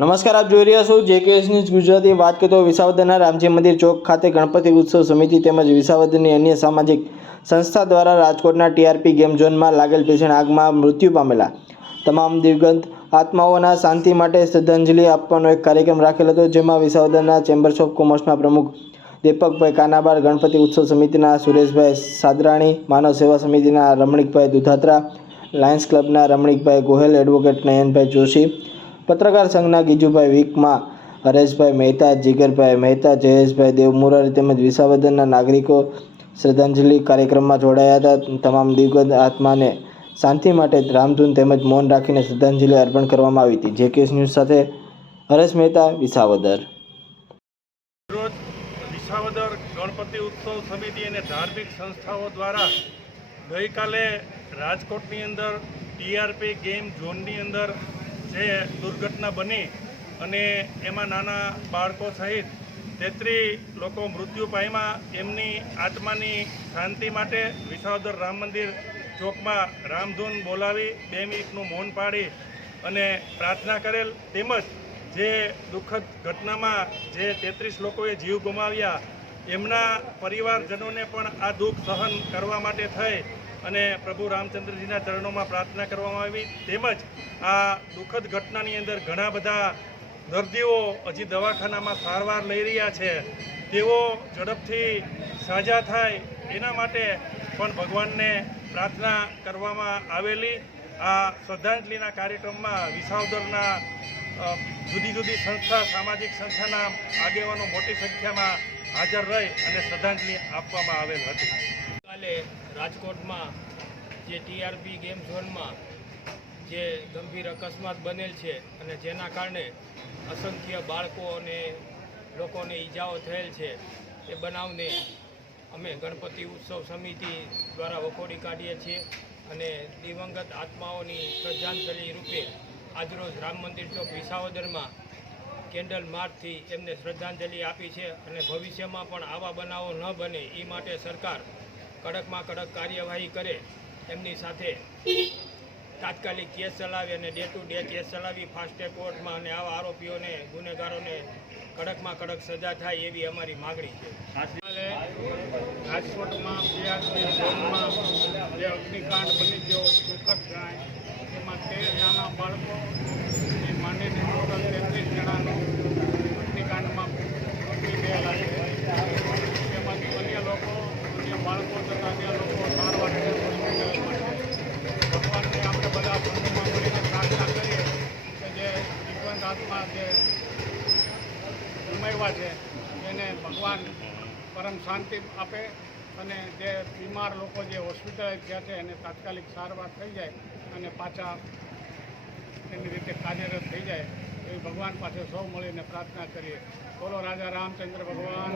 નમસ્કાર, આપ જોઈ રહ્યા છો જેકેએસ ન્યૂઝ ગુજરાતી। વાત કરીએ તો વિસાવદરના રામજી મંદિર ચોક ખાતે ગણપતિ ઉત્સવ સમિતિ તેમજ વિસાવદરની અન્ય સામાજિક સંસ્થા દ્વારા રાજકોટના ટીઆરપી ગેમ ઝોનમાં લાગેલ ભીષણ આગમાં મૃત્યુ પામેલા તમામ દિવંગત આત્માઓના શાંતિ માટે શ્રદ્ધાંજલિ આપવાનો એક કાર્યક્રમ રાખેલ હતો, જેમાં વિસાવદરના ચેમ્બર્સ ઓફ કોમર્સના પ્રમુખ દીપકભાઈ કાનાબાર, ગણપતિ ઉત્સવ સમિતિના સુરેશભાઈ સાદરાણી, માનવ સેવા સમિતિના રમણીકભાઈ દુધાત્રા, લાયન્સ ક્લબના રમણીકભાઈ ગોહેલ, એડવોકેટ નયનભાઈ જોશી, પત્રકાર સંઘના ગીજુભાઈ વિકમા, હરેશભાઈ મહેતા, જીગરભાઈ મહેતા, જયેશભાઈ દેવમુરારી તેમજ વિસાવદરના નાગરિકો શ્રદ્ધાંજલિ કાર્યક્રમમાં જોડાયા હતા। તમામ દિવંગત આત્માને શાંતિ માટે રામધૂન તેમજ મૌન રાખીને શ્રદ્ધાંજલિ અર્પણ કરવામાં આવી હતી। જેકેએસ ન્યૂઝ સાથે હરેશ મહેતા, વિસાવદર। રોજ વિસાવદર ગણપતિ ઉત્સવ સમિતિ અને ધાર્મિક સંસ્થાઓ દ્વારા ગઈકાલે રાજકોટની અંદર ટીઆરપી ગેમ ઝોનની અંદર જે દુર્ઘટના બની અને એમાં નાના બાળકો સહિત 33 લોકો મૃત્યુ પામ્યા, એમની આત્માની શાંતિ માટે વિસાવદર રામ મંદિર ચોકમાં રામધૂન બોલાવી 2 મિનિટનું મૌન પાડી અને પ્રાર્થના કરેલ, તેમજ જે દુઃખદ ઘટનામાં જે 33 લોકોએ જીવ ગુમાવ્યા એમના પરિવારજનોને પણ આ દુઃખ સહન કરવા માટે થઈ અને પ્રભુ રામચંદ્રજીના ચરણોમાં પ્રાર્થના કરવામાં આવી। તેમજ આ દુઃખદ ઘટનાની અંદર ઘણા બધા દર્દીઓ હજી દવાખાનામાં સારવાર લઈ રહ્યા છે, તેઓ ઝડપથી સાજા થાય એના માટે પણ ભગવાનને પ્રાર્થના કરવામાં આવેલી। આ શ્રદ્ધાંજલિના કાર્યક્રમમાં વિસાવદરના જુદી જુદી સંસ્થા, સામાજિક સંસ્થાના આગેવાનો મોટી સંખ્યામાં હાજર રહી અને શ્રદ્ધાંજલિ આપવામાં આવેલ હતી। કાલે રાજકોટમાં જે ટીઆરપી ગેમ ઝોનમાં જે ગંભીર અકસ્માત બનેલ છે અને જેના કારણે અસંખ્ય બાળકો અને લોકોને ઈજાઓ થયેલ છે, એ બનાવને અમે ગણપતિ ઉત્સવ સમિતિ દ્વારા વખોડી કાઢીએ છીએ અને દિવંગત આત્માઓની શ્રદ્ધાંજલિ રૂપે આજરોજ રામ મંદિર ચોક વિસાવદરમાં કેન્ડલ માર્ચથી એમને શ્રદ્ધાંજલિ આપી છે અને ભવિષ્યમાં પણ આવા બનાવો ન બને એ માટે સરકાર કડકમાં કડક કાર્યવાહી કરે, એમની સાથે તાત્કાલિક કેસ ચલાવી અને ડે ટુ ડે કેસ ચલાવી ફાસ્ટ ટ્રેક કોર્ટમાં અને આવા આરોપીઓને, ગુનેગારોને કડકમાં કડક સજા થાય એવી અમારી માગણી છે। રાજકોટમાં ટીઆરપી ઝોનમાં જે અગ્નિકાંડ બની ગયો દુઃખદ જણાય, એમાં 13 નાના બાળકો માંડીને ટોટલ 33 જણાનું અગ્નિકાંડમાં મૃત્યુ ગયેલા છે। એમાંથી અન્ય લોકો, અન્ય બાળકો તથા અન્ય લોકો સારવાર ભગવાનને આપણે બધા ધર્મમાં મળીને પ્રાર્થના કરીએ કે જે જીવંત આત્મા જે ગુમાવ્યા છે એને ભગવાન પરમ શાંતિ આપે અને જે બીમાર લોકો જે હોસ્પિટલાઇઝ થયા છે એને તાત્કાલિક સારવાર થઈ જાય અને પાછા એની રીતે કાર્યરત થઈ જાય એવી ભગવાન પાસે સૌ મળીને પ્રાર્થના કરીએ। બોલો રાજા રામચંદ્ર ભગવાન।